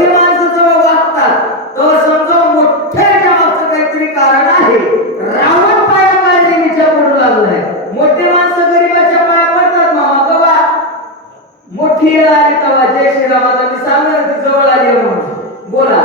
मोठे माणसं जेव्हा वागतात तेव्हा समजा मोठ्याच्या मागचं काहीतरी कारण आहे. रावण पाया पाय देवीच्या पडू लागलाय. मोठे माणसं गरीबाच्या पाया पडतात मामा कवा मोठी येळ आली तेव्हा जय श्रीरामाचा मी सांगणार ती जवळ आली म्हणून बोला.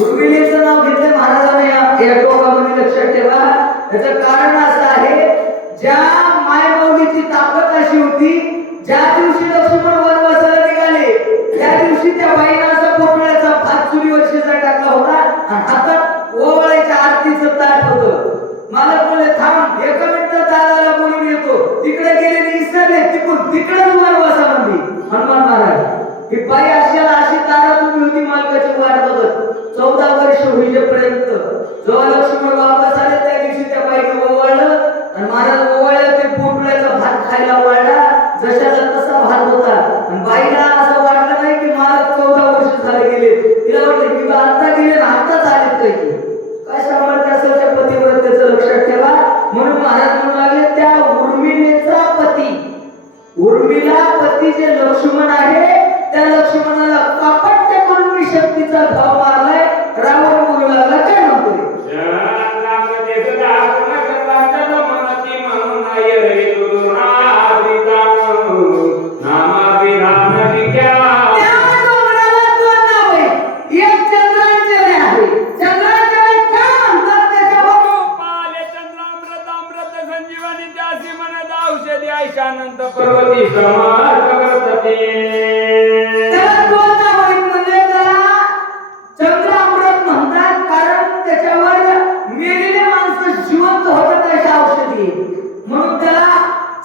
उर्मिलेचं नाव घेतलं महाराजांनी या टोकामध्ये लक्षात ठेवा. याचं कारण असं आहे ज्या मायबोलीची ताकद अशी होती ज्या दिवशी लक्ष्मण वनवासाला निघाले त्या दिवशी त्या बाईनं असा पोटळ्याचा भात चुलीवर शिजा टाकला होता आणि हातात ओवाळ्याच्या आरतीचं ताट होतं. मला बोलले थांब एका मिनिटात दादाला बोलून येतो. तिकडे गेले इसरले तिकडे वनवासामध्ये हनुमान महाराज ही बाई अशी तारा तुम्ही होती मालकाची वाट बघत 14 वर्ष होईपर्यंत. जेव्हा लक्ष्मण वापस आले त्या दिवशी त्या बाईने ओवाळलं आणि महाराज ओवाळलं ते पोटळ्याचा भात खायला वाढला जशाचा तसा भात होता. आणि बाईला असं वाटलं नाही की मला 14 वर्ष झाले गेले. तिला वाटलं की आता गेले आताच आले काय सांभाळते असेल त्या पतिव्रतेचं लक्षात ठेवा. म्हणून महाराज म्हणू लागले त्या उर्मिलेचा पती उर्मिला पती जे लक्ष्मण आहे त्या लक्ष्मणाला कापट्य करून मी शक्तीचा भाव मारलाय. रावण बोलू लागला काय म्हणतोय पर्वती चंद्र अमृत म्हणतात कारण त्याच्यावर मेलेले माणसं जिवंत होतात अशा औषधी म्हणून त्याला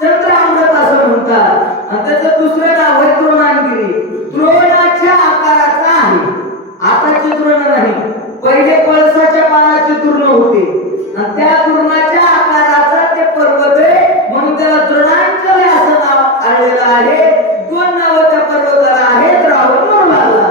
चंद्र अमृत असं म्हणतात. आणि त्याचं दुसरं नाव आहे द्रोणागिरी. द्रोणाच्या आकाराचा आहे. आताचे द्रोण नाही पहिले पळसाच्या पानाचे तृण होते आणि त्या तृणाच्या आकाराचा ते पर्वत आहे म्हणून त्याला द्रोणांचल असं नाव आलेलं आहे. 2 नाव त्या पर्वताला आहेत. रावण म्हणू लागला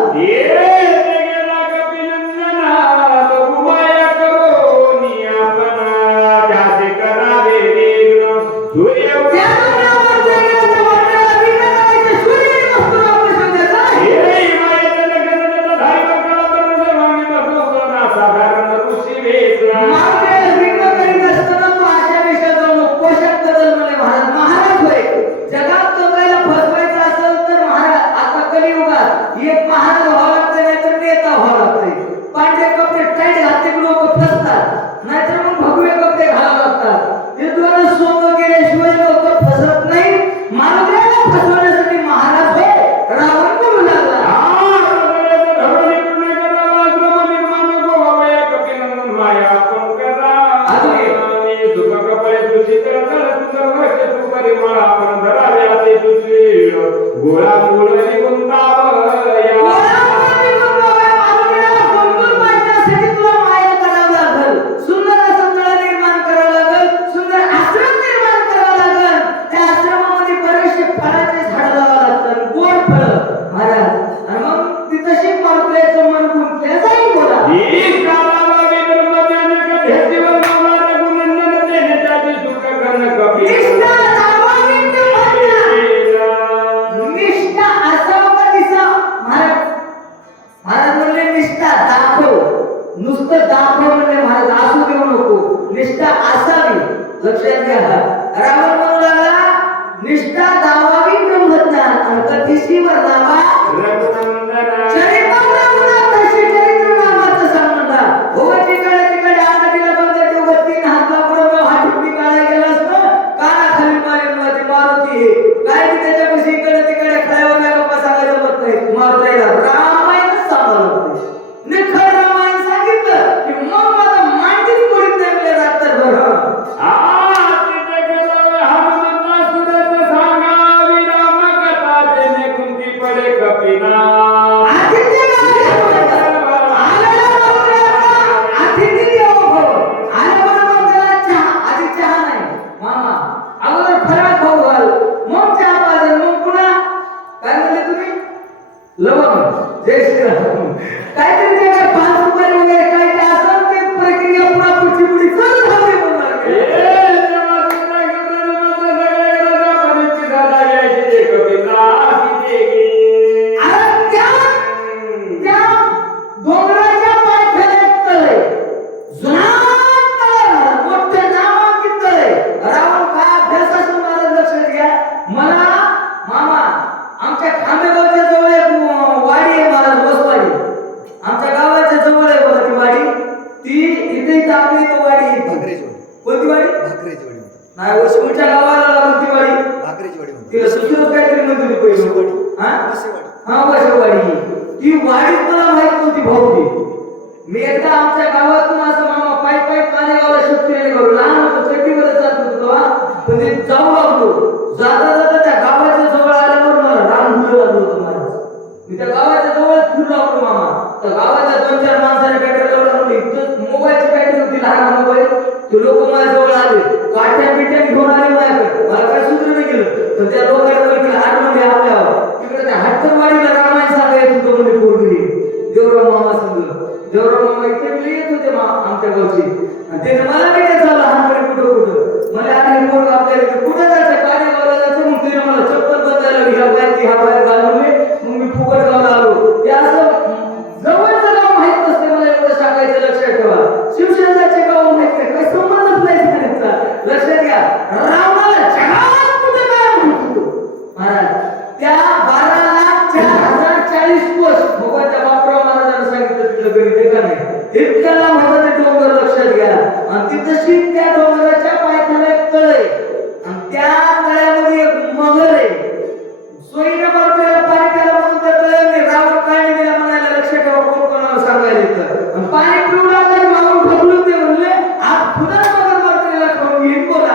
एक महाराज व्हावं लागतं नाही तर नेता व्हावं लागतंय. पांढरे कपडे टाईट घातले की लोक फसतात नाहीतर मग भगवे कपडे घालावं लागतात. हे दोन सोंग गेल्याशिवाय लोक फसत गोळा मुळी गुंतावया कोणामुळे गुंतवूया मारुतीला गुंतून पाडण्यासाठी तुला माया करावं लागल, सुंदर असं तळ निर्माण करावं लागल, सुंदर आश्रम निर्माण करावं लागल. त्या आश्रमामध्ये बरेचसे फळाचे झाड लावावं लागतात, गोड फळं महाराज. आणि मग ती तशी मारुतीचं मन गुंतल्या जाईल. बोला ही कालावधी ब्रह्मज्ञान कथेची वर्णमाला गुणनंदन देण्याची सुख कर्ण कपिल निष्ठा दावावी ब्रह्मज्ञान. निष्ठा असावं का दिसावं? महाराज महाराज म्हणले निष्ठा दाखव, नुसतं दाखव म्हणले महाराज, असू देऊ नको, निष्ठा असावी. लक्षात घ्या. रावण म्हणू लागला निष्ठा दावावी ब्रह्मज्ञान आणि कथेशी वर्णावा रघुनंदना चरित्रम रघुनाथाशी चरित्र नामाचा संबंध. हो तिकडे आता तिला बंद ठेव, तीन हात वापरून हा ठिपणी काढायला गेला असतं, कानाखाली मारेल ती मारुती आहे. काय ती त्याच्यापाशी इकडे तिकडे खेळायला नाही, गप्पा सांगायला जमत नाही. मारुतीला रामायणच सांगावं लागतं. निखळ रामायण सांगितलं की मग माझा मांडीच गोडीत नाही आपल्या रात्रभर. तिथे गेल्यावर हनुमंता सुरत सांगावी रामकथा देणे कुंती पडे कपिला आदित्य गावाला आलेला मंत्र्याचा अतिथी देवो भव. आल्याबरोबर त्याला चहा, आधी चहा नाही मामा, अगोदर फराळ खाऊ घाल, मग चहा पाजल, मग पुन्हा काय म्हणले तुम्ही लवंग. जय श्रीराम. काहीतरी ते काय 5 रुपये वगैरे काय ते असं ते प्रक्रिया पुन्हा पुढची पुढी चालू झाली म्हणणार. अरे त्या डोंगराच्या पायथ्याला एक तळ आहे. जुना तळ आहे, मोठं नामांकित तळ आहे. रावण काय अभ्यास असतो माझा लक्षात घ्या. मला मामा आमच्या खांबेगावच्या जवळ एक वाडी आहे महाराज, बसवाडी. आमच्या गावाच्या जवळ आहे बघा ती वाडी. ती इथे आपली इथं वाडी आहे. कोणती वाडी? नाही वशिमच्या गावाला लागून ती वाडी. तिला सुचलं काहीतरी म्हणते ती पहिली. हा वशिमवाडी. ती वाडी मला माहित नव्हती भाऊ ती. मी एकदा आमच्या गावातून असं मामा पाय पाय कानेगावला शिफ्ट केलं. लहान होतो, चड्डीमध्ये जात होतो तेव्हा. पण ते जाऊ लागलो. जाता जाता त्या गावाच्या जवळ आल्यावर मला रान भुलं लागलं होतं महाराज. मी त्या गावाच्या जवळ फिरू लागलो मामा. त्या गावाच्या 2-4 माणसाने बॅटरी लावला म्हणून इथं मोबाईलची बॅटरी होती, लहान मोबाईल. ते लोक माझ्या जवळ आले, काठ्या पिठ्या घेऊन आले माझ्याकडे. मला काय सुधरू नाही गेलं. पण त्या लोकांना बघितलं आतमध्ये आपल्यावर तिकडे त्या हटकरवाडीला रामायण सांगायचं होतं म्हणजे पोरगी देवराव मामा समजलं. देवराव मामा इथे येत होते आमच्या गावची. आणि त्याने मला नाही त्याचा लहानपणी कुठं मला आधी पोरग आपल्याला कुठं जायचं, कानेगावला जायचं. मग तिने मला चप्पल बदलायला ह्या बाहेर घालून मग मी फुकटगावला आलो. ते असं जवळचं गाव माहित नसते मला, एवढं सांगायचं लक्षात ठेवा. शिवसेनेचे गाव माहित नाही, काही संबंधच नाही त्यांचा. लक्षात घ्या. रावणाला जगात कुठं काय म्हणतो महाराज. त्या 12,04,040 कोस भगवानच्या बापराव महाराजांनी सांगितलं तिथलं गणित का नाही. इतक्या लांब होता ते डोंगर, लक्षात घ्या. आणि तिथशी त्या डोंगराच्या पायथ्याला एक तळ आहे आणि त्या तळ्यामध्ये एक मगर आहे. सोयीने मारुतीला पाणी प्यायला म्हणून त्या तळ्याने रावण काय नाही दिला म्हणायला. लक्षात ठेवा, कोण कोणाला सांगायला येतं. आणि पाणी पिऊ लागलं, मागून ठोकलून ते म्हणले आज पुन्हा मगर मारुतीला खाऊन घेईन. बोला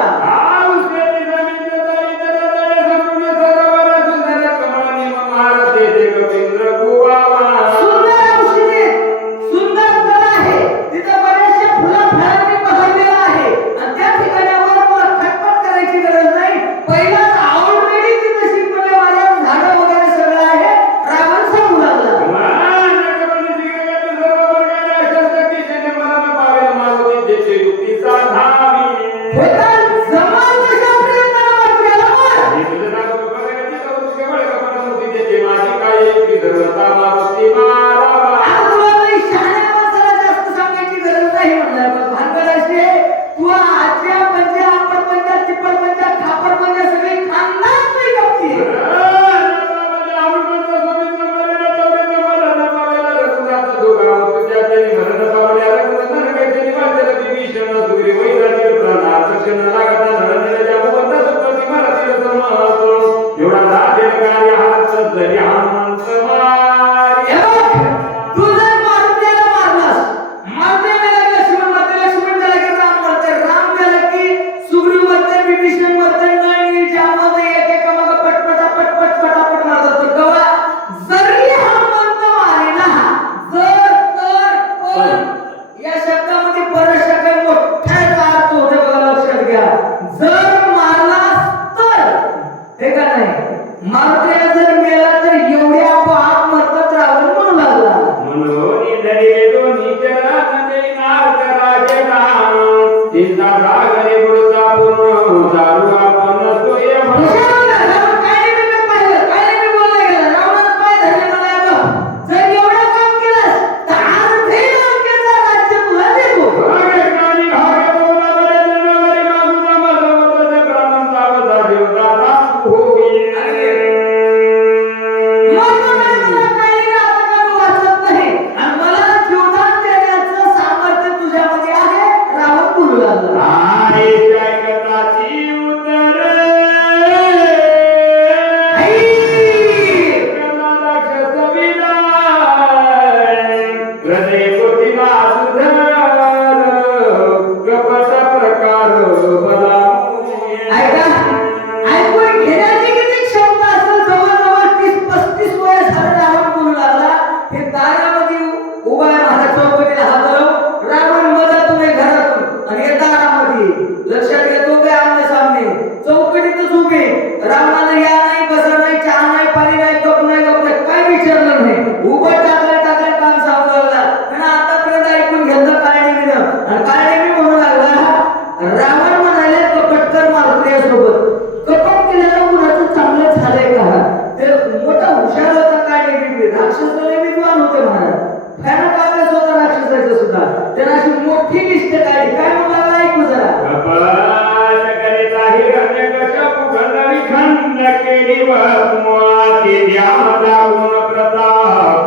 भस्माचे ध्यान गुण प्रताप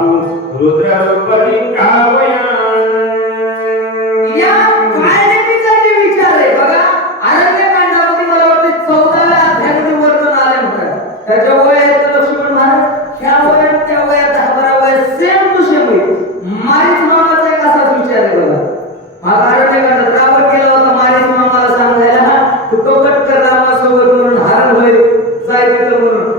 रुद्रपती या कायदेचा जे विचार आहे बघा, अरण्यकांडामध्ये मला वाटतं 14व्या अध्यायामध्ये वर्णन आले म्हणतात. त्याच्या वयात लक्ष्मण महाराज ह्या वयात त्या वयात 10-12 वयात सेम टू सेम मारीच मामाचा एक असाच विचार आहे बघा. मग अरण्यकांडात रावण गेला होता मारीच मामाला सांगायला, तू कपट कर रामासोबत म्हणून हरण होईल जाय तिथं म्हणून.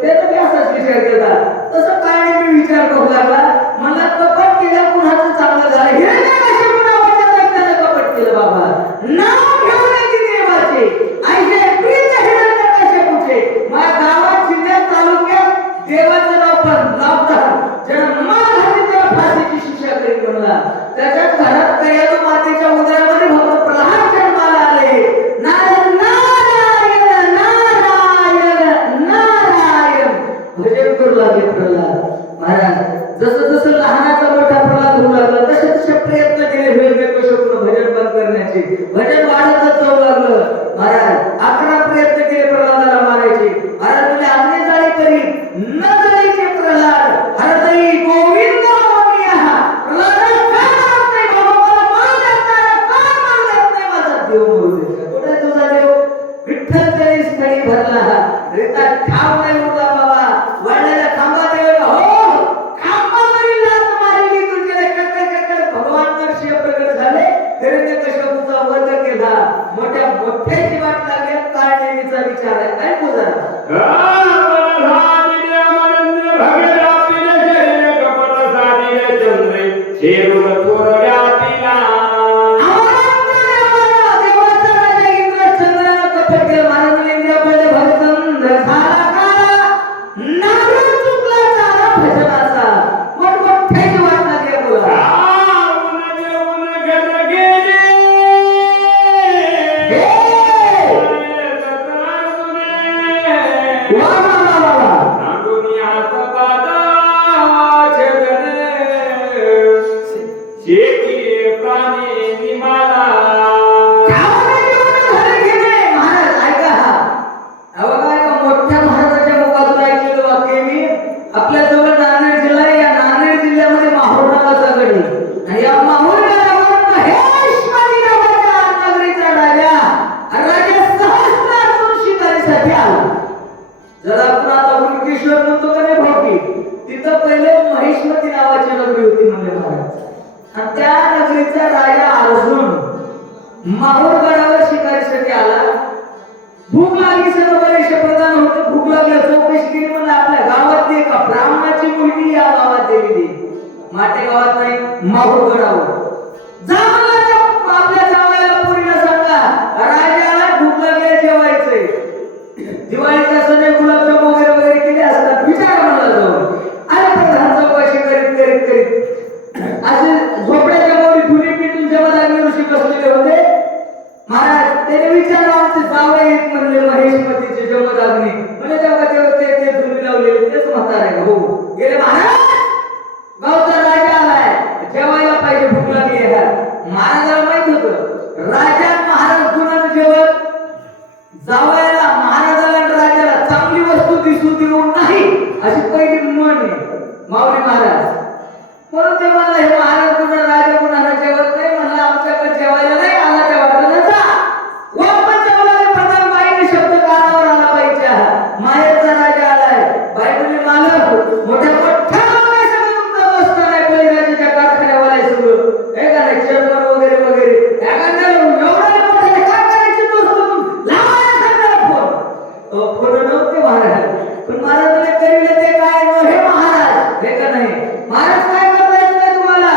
त्याचा बी असाच विचार केला. तसं काय नाही मी विचार करू लागला, मला कपट केलं कुणाचं चांगलं झालं. हिरण्यकश्यपू नावाच्या दैत्याने कपट केलं बाबा. नाव घेऊन येते देवाचे, ऐसे प्रीत हिरण्यकश्यपूचे. माझ्या गावात जिल्ह्यात तालुक्यात देवाचं नाव पण लावतात. ज्याला मार घातली त्याला फाशीची शिक्षा करीत म्हणला. त्याच्या घरात कयादू मातेच्या उदरामध्ये भक्त प्रल्हाद जन्माला आले. नारायण नारायण नारायण नारायण भजन करू लागले प्रल्हाद महाराज. जसं जसं लहानाचा मोठा प्रल्हाद होऊ लागला तसे तसे प्रयत्न केले हिरण्यकश्यपूने भजन बंद करण्याचे. भजन वाढतच जाऊ लागलं महाराज. 11 प्रयत्न केले प्रल्हादाला मारायचे. महाराज म्हणजे अग्नी जाळी करी न जळीचे प्रल्हाद हरदई गोविंद मोनिया. प्रल्हाद का मारत नाही बाबा, मला मारू देत नाही, का मारू देत नाही, माझा देव मरू देत. कुठे तुझा देव? विठ्ठल तरी स्थळी भरला रेता ठाव नाही उरला बाबा. वळलेल्या खांबा देव हो खांबावरील लाथ मारली तुझे कट भगवान दर्शी प्रकट झाले. हिरण्यकश्यपूचा वध केला. मोठ्या मोठ्याची वाट लागली. काय नेहमीचा विचार आहे काय तुझा? माहूर गडावर शिकारीसाठी आला. भूक लागली, सर्व बरेचसे प्रधान होते. भूक लागल्या चौकशी केली, म्हणलं आपल्या गावातली एका ब्राह्मणाची मुलगी या गावात दिलेली. माटे गावात नाही, माहूर गडावर जा म्हणलं. त्या आपल्या जावयाला पोरीला सांगा राजाला भूक लागली जेवायचंय. दिवाळीचा सण गुलाबजाम वगैरे वगैरे केले असतात. विचार म्हणला जाऊन. अरे प्रधान चौकशी करीत करीत करीत असे झोपड्याच्या मोडी धुनी पिटून जेव्हा लागले ऋषी बसलेले होते महाराज. त्याने विचारलं आमचे जावई एक म्हणले महेशमतीचे जमदाग्नी म्हणजे तेव्हा ते धुनी लावलेले तेच म्हातारे हो गेले. महाराज गावचा राजा आलाय, जेवायला पाहिजे, भूक लागली आहे. महाराजाला माहित होतं राजा महाराज गुणानं जेवत. जावयाला महाराजाला आणि राजाला चांगली वस्तू दिसू देऊ नाही अशी पहिली म्हण आहे माऊली महाराज. म्हणून ते म्हणलं हे महाराज गुन्हा राजा गुन्हा जेवत नाही. म्हणलं आमच्याकडे जेवायला नाही आला त्या वाटलं जा. वापस जेवणारे प्रधान बाईने शब्द कानावर आला बाईच्या. माहेरचा राजा आलाय. बाई म्हणजे मालक मोठ्या मोठ्या लोकांनी सगळं तुमचा बसणार आहे. बळीराजाच्या कारखान्यावर आहे सगळं हे का नाही चेअरमन वगैरे वगैरे. त्या गांड्याला एवढ्या मोठ्याने काय करायची दोस्त लावायला सांगणार फोन. फोन नव्हते महाराज, पण महाराजांनी करील ते काय हे महाराज हे का नाही. महाराज काय करतायचं नाही तुम्हाला.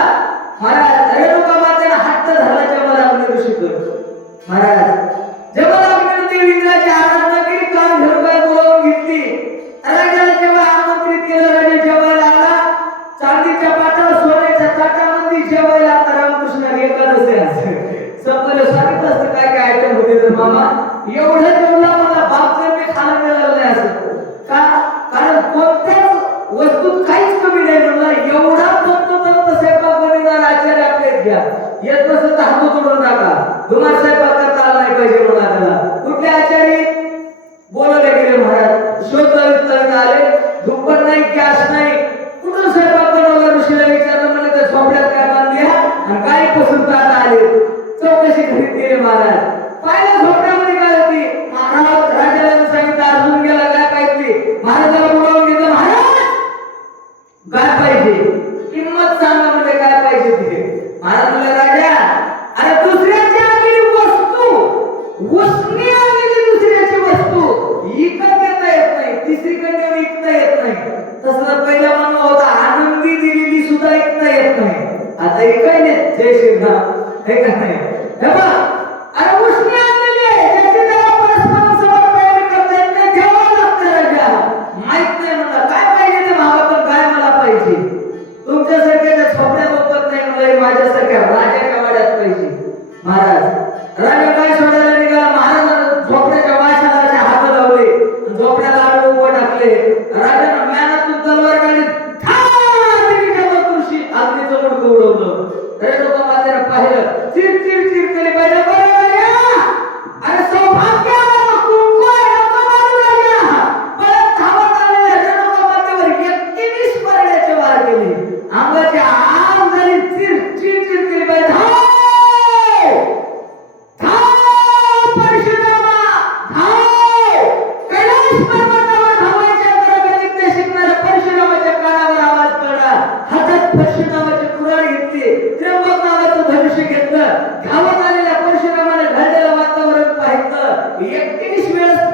महाराज रेणुकामातेला हट्ट धरला जमदग्नी ऋषीकडे. महाराज जमदग्नी देवी इंद्राची आराधना केली. कान धनुकाला बोलावून घेतली. राजाला जेव्हा आमंत्रित केलं, राजा जेवायला आला. चांदीच्या पाटावर सोन्याच्या ताटामध्ये जेवायला. आता रामकृष्ण एकादशी असं संपलं सांगितलं असतं काय काय आयटम होते तर मामा एवढं जेवला मला बापचे मी खायला मिळालं नाही असं का. कारण कोणत्याच वस्तूत काहीच कमी नाही म्हणला. एवढा तंतोतंत स्वयंपाक बनवणारा आचार्य आपल्यात घ्या. येत नसेल तर हात तोडून टाका. तुम्हाला स्वयंपाक करता आला नाही पाहिजे म्हणा. त्याला कुठले आचार्य बोलायला गेले महाराज. शोध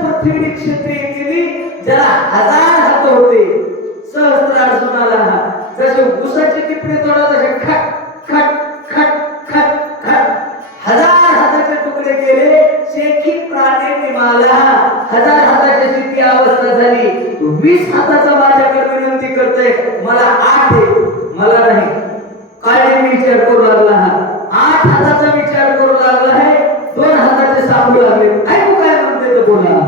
पृथ्वी क्षेत्रीय केली, ज्याला 1000 हात होते, सहस्त्रार्जुनाला जसे उसाची टिपणी तोडा तसे खट खट खट खट खट 1000 हाताचे तुकडे केले. शेखी प्राणी निमाला 1000 हाताची ती अवस्था झाली. 20 हाताचा माझ्याकडे विनंती करतोय, मला 8 आहे, मला नाही. काळजी विचार करू लागला, 8 हाताचा विचार करू लागला आहे, 2 हाताचे सांगू लागले. ऐकू काय म्हणते तो बोला.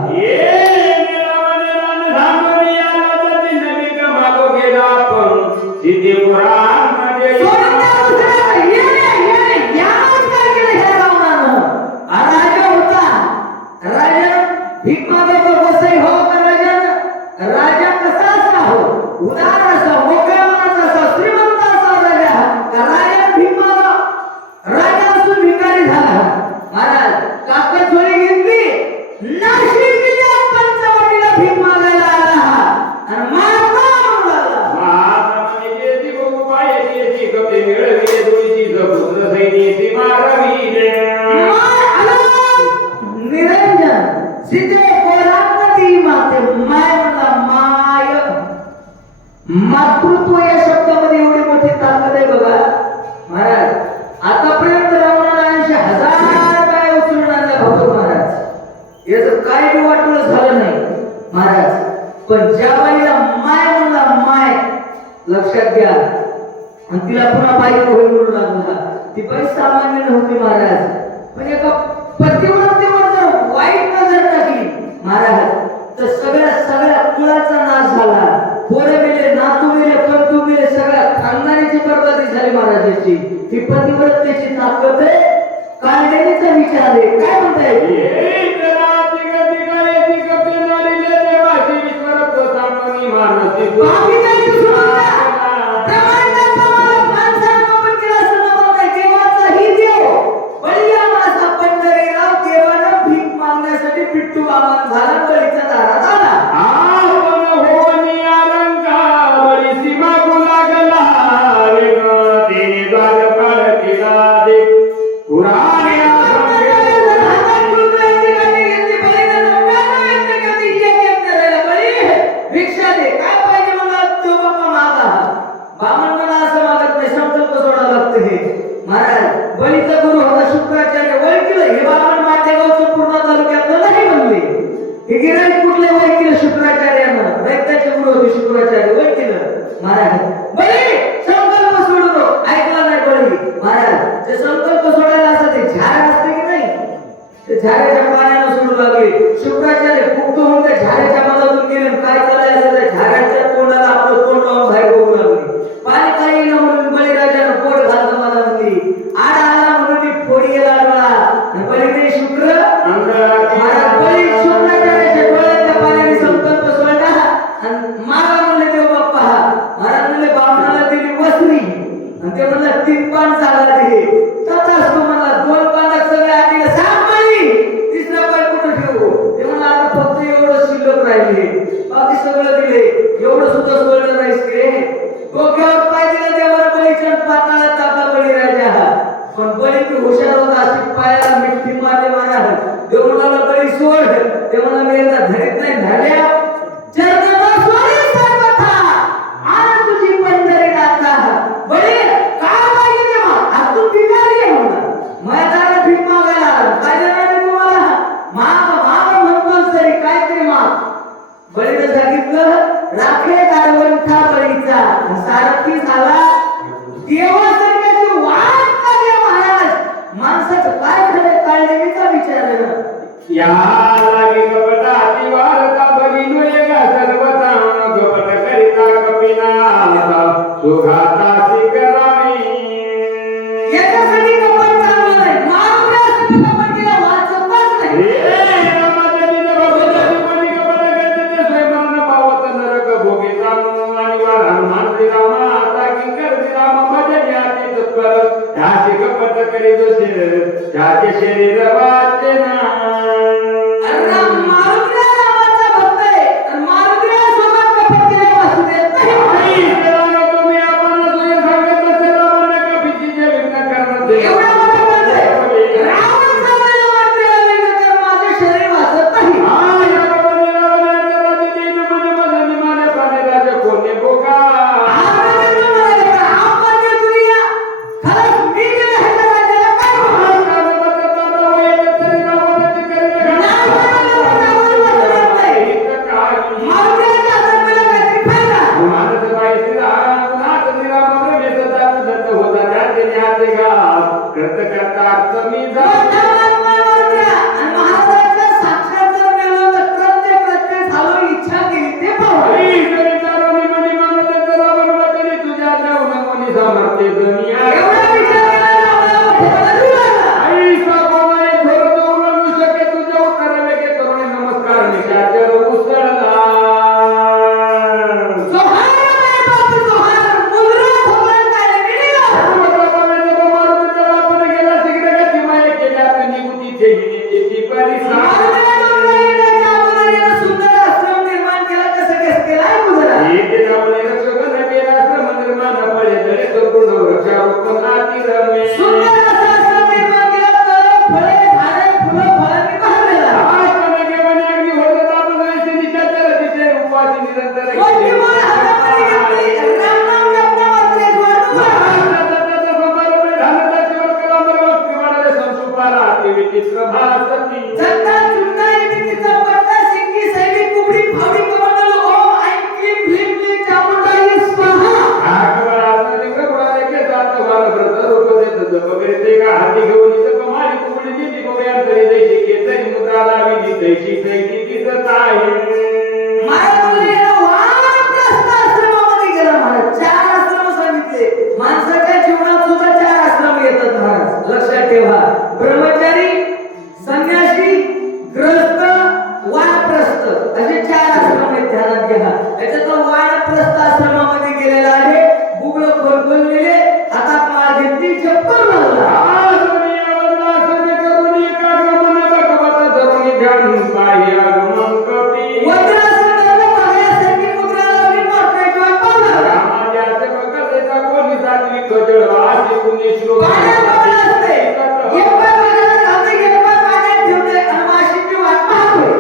राजा कसा असा हो, उदार असा, मोकळ्या मनाचा असा, श्रीमंत असा राजा का राजा भीक मागा, राजा असून भिकारी झाला. महाराज काकड चोरी घेतली, नाशिकच्या पंचवटीला भीक मागायला आला आणि मारला निरंजन सीते कोरापती माते माय म्हणला माय. मातृत्व या शब्दामध्ये एवढी मोठी ताकद आहे बघा महाराज. आतापर्यंत रावणाला 80,000 पाय उचलून आणला भगत महाराज, याचं काय बी वाटलं झालं नाही महाराज. पण ज्या बाईला माय म्हणला माय, लक्षात घ्या, आणि तिला पुन्हा बाई होईल म्हणू लागला. ती बाई सामान्य नव्हती महाराज, पण एका पतिव्रतेवर जर वाईट नजर टाकली महाराज तर सगळ्या कुळाचा नाश झाला. पोरं गेले, नातू गेले, पंतू गेले, सगळ्या खानदानीची बर्बादी झाली महाराजाची. ही पतिव्रतेची ताकद आहे, काळजीचा विचार आहे. काय म्हणताय पिट्टू बाबा झाला, बळीच्या दारात आला. भिक्षा दे, काय पाहिजे मला तो बाप्पा मागा. बामण मला असं मागत नाही, संकल्प सोडावा लागतं. हे महाराज बळीचा गुरु होता शुक्राचार्य, ओळखलं हे बामण मातेगावचं पूर्ण तालुक्यातलं नाही म्हणले. हे गिराईक कुठले ओळखलं शुक्राचार्यानं, दैत्याचे गुरु होते शुक्राचार्य, ओळखलं महाराज. बळी संकल्प सोडू नको, ऐकला नाही बळी महाराज. ते संकल्प सोडायला असं ते झाड असते की नाही, ते झाडाच्या पाण्यानं सोडू लागले. शुक्राचार्य खूप होऊन त्या झाडाच्या मधातून गेले, काय चालाय असं त्या झाडाच्या तोंडाला आपलं तोंड लावून बाहेर बघू लागले. पाणी काही न म्हणून बळीराजानं पोट घालतं मधामध्ये, आडा आला म्हणून ती फोडी लागला. बळी ते शुक्र महाराज, बळी शुक्राचार्याच्या डोळ्याच्या पाण्याने संकल्प सोडला आणि मागा म्हणले देव बाप्पा. महाराज म्हणले बापणाला दिली वसरी आणि ते म्हणलं 3 पान चालला ते तसाच तो म्हणला 2 पानात सगळे आधी सांभाळी, 3रा पाय कुठं ठेवू. ते म्हणलं आता फक्त एवढं शिल्लक राहिले, बाकी सगळं दिले, एवढं सुद्धा सोडलं नाहीस रे. डोक्यावर पाय दिला देवाला, बळीच्या पाताळात टाकला बळीराजा. पण बळी तू हुशार होता, अशी पायाला मिठी मारली महाराज. देव म्हणाला बळी सोड, ते म्हणा मी एकदा धरीत नाही झाल्या चरणाला सोडी सर्वथा आणि तुझी पंढरी नाथा. बळी काय पाहिजे तेव्हा, आज तू भिकारी आहे म्हणला, मैदानात भीक मागायला काय देणार आहे तुम्हाला, माग माग म्हणतोस तरी काहीतरी माग. बळीनं सांगितलं राखे दारवंथा बळीचा, सारथी झाला देवासारख्याची वाट लागली महाराज. माणसाचं काय खरं काळजीचा विचार आहे ना. या लागे कपटा अतिवारता बघिनो एका सर्वता कपट करिता कपिना सुघाता शिकरामी. याच्यासाठी कपट चांगलं नाही, मारुद्यासाठी कपट केला वाचतच नाही. भोगे जाणून आणि वाहन मानले रामा आता किंग उसळला जोहार माय बाप जोहार मुलगा भगवान काय निघाला आपण गेला तिकडे गती माया केल्या तुम्ही कुठे ती मारुतीच्या मुलाने सुंदर आश्रम निर्माण केला कसं केलाय मुलगा सुंदर असा आश्रम निर्माण केला तर फळे झाडे फुलं फळांनी बहरलेला मोठी मोठ हातामध्ये घेतली राम नाम जपण्यावर जगता चुंडा इतिचा पट्टा सिंगी सैनिक कुबडी फावडी कमंडल ओम ऐं क्लीं भ्लीं क्लीं चामुंडाई स्वाहा महाराज वानप्रस्थ आश्रमामध्ये गेला महाराज 4 आश्रम सांगितले माणसाच्या जीवनात सुद्धा 4 आश्रम येतात महाराज लक्षात ठेवा ब्रह्मचारी संन्यासी ग्रस्त वानप्रस्थ असे 4 आश्रम आहेत ध्यानात घ्या याच्यातला वानप्रस्थ आश्रमामध्ये गेलेला आहे बुगळ खोललेले हातात माळ घेतली चप्पल लावला वज्रासन धरलं पायासाठी मुद्रा लावली मोठ्याची वाट पावला पाण्यात बघत असते एक पाय पाण्यात घालते एक पाय पाण्यात ठेवते आणि माशीची वाट पाहतोय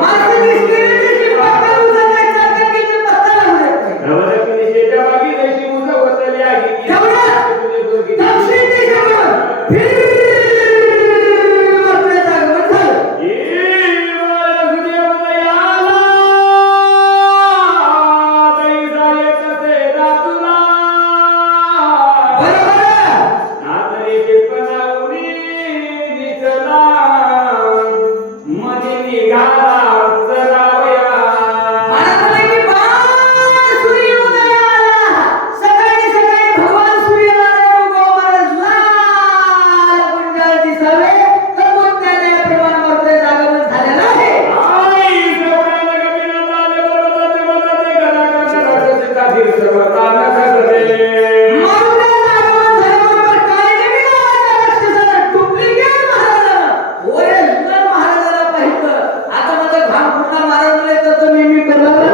मासे दिसली दिसली पाकर उचलायचा कधीच पत्ता लागू देत नाही तेवढ्यात दक्षिण दिशेकडून फिर मोठ्याचं आगमन झालं महाराजांना की बाण सूर्य उदयाला सकाळी सकाळी भगवान सूर्यनारायण उगवणारच लाल गुंजाळ दिसावे तर कोणत्याने प्रमाण मोठे आगमन झालेलं आहे मारुतीचं आगमन झाल्याबरोबर काय नवीन नावाच्या राक्षसानं डुप्लिकेट महाराजानं ओरिजिनल महाराजाला पाहिलं आता माझा घाम फुटला महाराजाला तर तुम्ही मी करणार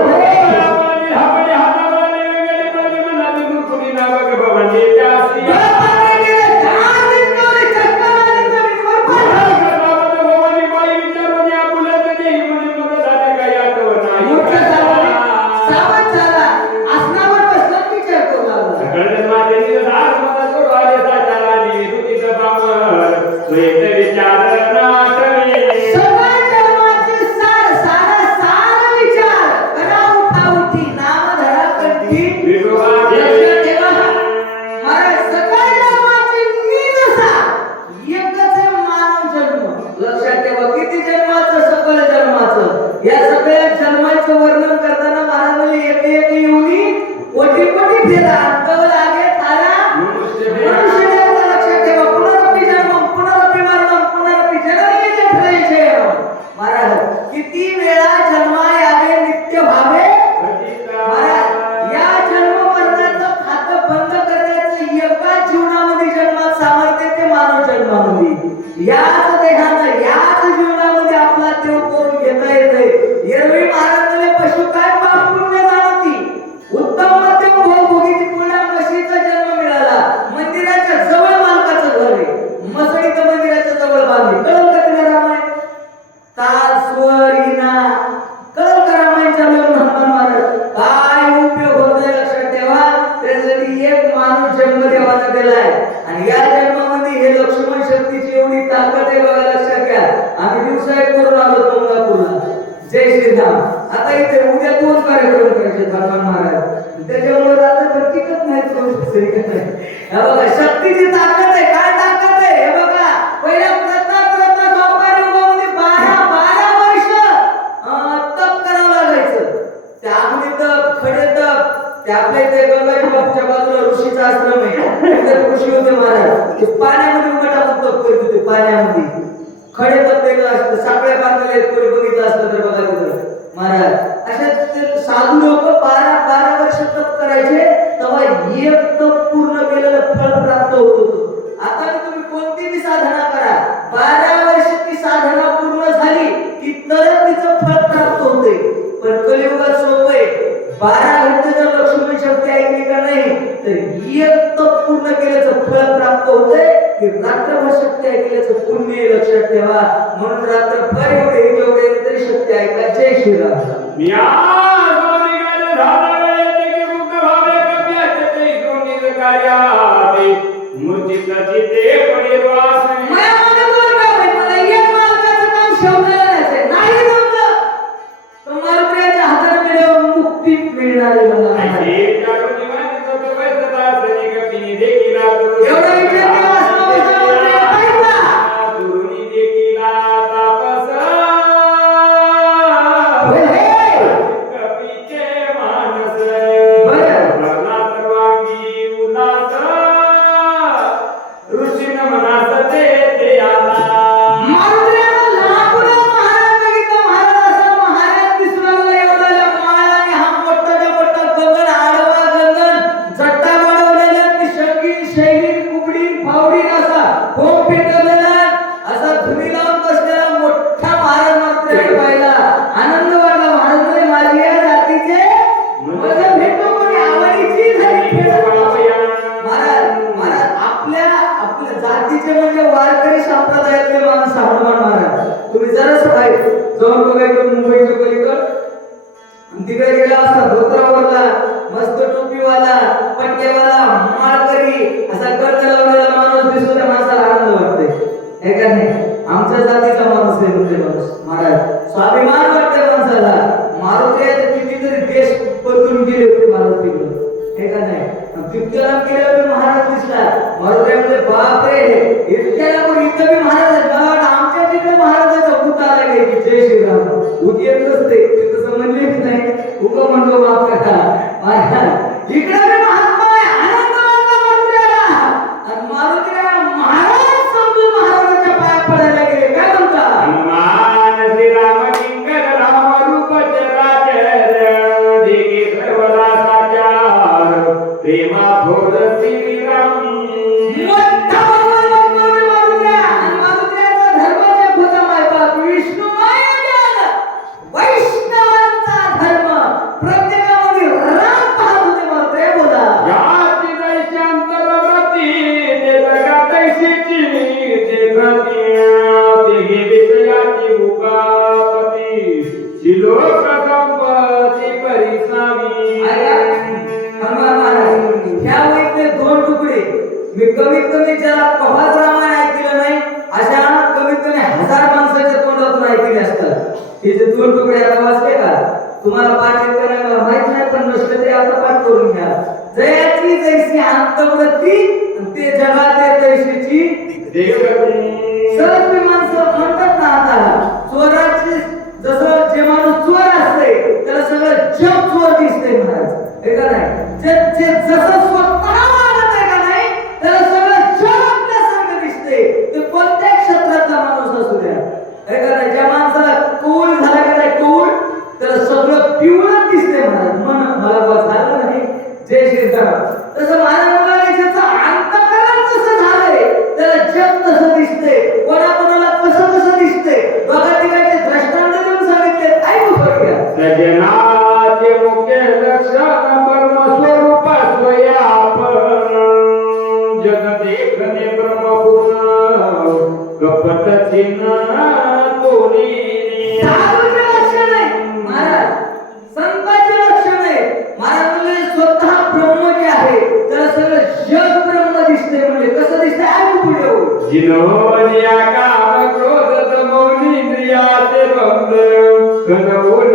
या सगळ्या जन्माचं वर्णन करताना महाराजांनी एक येऊनी कोटी कोटी फेरा अंगावर लागे तारा मनुष्याच्या लक्षात ठेवा पुनरपी जन्म पुनरपी मरणम पुनरपी जननी जठरेचे महाराज किती वेळा जन्मा यावे नित्य भावे महाराज या जन्म मरणाचं खातं बंद करण्याचं एकाच जीवनामध्ये जन्मात सामर्थ्य ते मानव जन्मामध्ये याच देहानं याच जीवनामध्ये आपला देव करून घेता येतंय एरवी महाराजांनी पशु काय पाप पुण्य जाणती उत्तम मध्यम भोगीची पुण्या म्हशीचा जन्म मिळाला मंदिराच्या जवळ मालकाचं घर आहे मसळी तर मंदिराच्या जवळ बांधली कळलं का तिला रामायण तास्वरीना कळलं का रामायणच्या हनुमान महाराज काय उपयोग होत नाही लक्षात ठेवा त्यासाठी एक माणूस जन्म देवाला दिलाय आणि या जन्मामध्ये हे लक्ष्मण शक्तीची एवढी ताकद आहे बघा लक्षात घ्या आम्ही दिवसा एक करून आलो तुळजापूरला जय श्रीराम आता इथे उद्या 2 कार्यक्रम करायचे हनुमान महाराज त्याच्यामुळे आता तर टिकत नाही बघा शक्तीची ताकद आहे काय ताकद आहे हे बघा पहिल्या प्रयत्न चौकारी युगामध्ये 12 वर्ष तप करावं लागायचं त्यामध्ये तप खडे तप ते आपल्या इथे गंगारी बापूच्या बाजूला ऋषीचा आश्रम आहे तिथे ऋषी होते महाराज ते पाण्यामध्ये उभं टाकून तप करत होते पाण्यामध्ये खडे पत्ते असतं साखळ्या बांधलेले आहेत, कोणी बघितलं असतं तर बघा तिथं महाराज. अशा ते साधू लोक 12 वर्ष तप करायचे, तेव्हा एक तप पूर्ण केलेलं फळ प्राप्त होत होतं. आता तुम्ही कोणतीही साधना करा, 12 वर्ष ती साधना पूर्ण झाली की तरच तिचं फळ प्राप्त होते. पण कलियुगात सोपं आहे, 12 घंटे जर लक्ष्मी शक्ती ऐकली का नाही तर एक तप पूर्ण केल्याचं फळ प्राप्त होतंय की रात्रभर शक्ती ऐकल्याचं पुण्य लक्षात ठेवा. म्हणून रात्रभर एवढे तरी शक्ती ऐका. जय श्रीराम. या स्वामीगण झाले की मुक्त भावे कप्याचे ते सोनीच कार्याते मूर्तीत चिते पडे वासने. मला बोल का भाई, मला एक मालकाचं काम शोधलेलं नाही जमलं तर मालकाच्या हाताने मिळेल मुक्ती मिळणार आहे मला. ऐसे चारो निवानी तो व्यवस्था सनी कपिनी देखीला एवढा विचार केला असता बसा बोलले पाहिजे तुरुनी देखीला तापस होय हे कपीचे मानस बरं. भरला सर्वांगी उल्हास ऋषीन मनास ते आला. मारुतीला लाखोला महाराज बघितलं, महाराज असा महाराज दिसला मला एवढा माळ आणि हा मोठा गंगन आडवा गंगन जट्टा बनवलेला ती शंगीन शैलीन कुबडीन फावडीन असा होम पेटवलेला असा धुनी लावून बसलेला मोठा महाराज मात्र पाहिला. आनंद वाटला. महाराज म्हणे, माझी या जातीचे मला भेटतो कोणी आवडीची झाली भेट. महाराज आपल्या जातीचे म्हणजे वारकरी संप्रदायातले माणसं हनुमान महाराज. तुम्ही जराच बाहेर जाऊन बघायचं मुंबईच्या पलीकडं तिकडे गेला असा धोत्रावरला मस्त टोपीवाला पटकेवाला माळकरी असा गर्द लावलेला माणूस दिसतो, त्या माणसाला आनंद वाटते. हे का नाही? आमच्या जातीचा माणूस आहे तुमचे माणूस महाराज. स्वाभिमान वाटते माणसाला. मारुतीचे कितीतरी देश बदलून गेले होते महाराज तिकडे. हे का नाही? तिथल्याला केल्यावर महाराज दिसला. मारुतीमध्ये बापरे इतक्याला पण इथं बी महाराज आहेत. मला वाटतं आमच्या तिकडे महाराजाचा भूत आला काय की जय श्रीराम भूत येत नसते ते तसं म्हणले की नाही उगं म्हणलो बाप कथा महाराज. इकडे बी महात्मा आहे, आनंद वाटला मारुतीला. आणि मारुतीला महाराज समजून महाराजाच्या पाया पडायला गेले. काय म्हणता? हनुमान श्रीराम किंकर राम रूप चराचर देखे सर्वदा साचार प्रेमा थोर श्रीराम. मोठा भगवान मारुतीला. आणि मारुतीचा धर्माचे खुदा मायबाप विष्णुमय ज्ञान वैष्णवांचा धर्म प्रत्येकामध्ये राम पाहत होते. मारुती बोला याची दैशांतर व्रती ते जगात दैशीची ते प्रती ते गे विषयाची उपापती शिलोक संपत्ती परिसावी. हनुमान महाराज ह्या वैद्य 2 तुकडे मी कमीत कमी ज्याला कवाच रामायण ऐकलं नाही अशा कमीत कमी 1000 माणसाच्या तोंडातून ऐकले असतात. हे जे 2 तुकडे आता वाचले का? तुम्हाला पाठ येत नाही मला माहित नाही, पण नसले तरी आता पाठ करून घ्या. जयाची जैसी अंतवृत्ती ते जगाते तैशीची सहज मी माणसं म्हणतात ना. आता चोराची जसं जे माणूस चोर असते त्याला सगळं जग चोर दिसते महाराज. हे का नाही? जे जसं स्वतः मानत आहे का नाही त्याला सगळं जग आपल्यासारखं दिसते. ते कोणत्या क्षेत्रातला माणूस असू द्या. हे का नाही? ज्या माणसाला कौल झाला का नाही कौल त्याला सगळं पिवळं दिसते महाराज. मला बस झालं नाही. जय श्रीराम. तसं महाराज म्हणाले ज्याचं अंतःकरण तसं झालंय त्याला जग तसं दिसते. कोणाकोणाला कसं दिसते बघा. तिकडचे दृष्टांत देऊन सांगितले. ऐकू बघा. सजनाचे मुख्य लक्षण ब्रह्मस्वरूप स्वयापन जग देखणे ब्रह्मपूर्ण कपट चिन्ह कोणी. साधूचे लक्षण आहे महाराज, संतांचे लक्षण आहे महाराज. म्हणजे स्वतः ब्रह्म जे आहे त्याला सगळं जग ब्रह्म दिसते. म्हणजे कसं दिसतंय ऐकू पुढे हो. जिनोनिया काम क्रोध तमोनी इंद्रियाचे बंध कनवून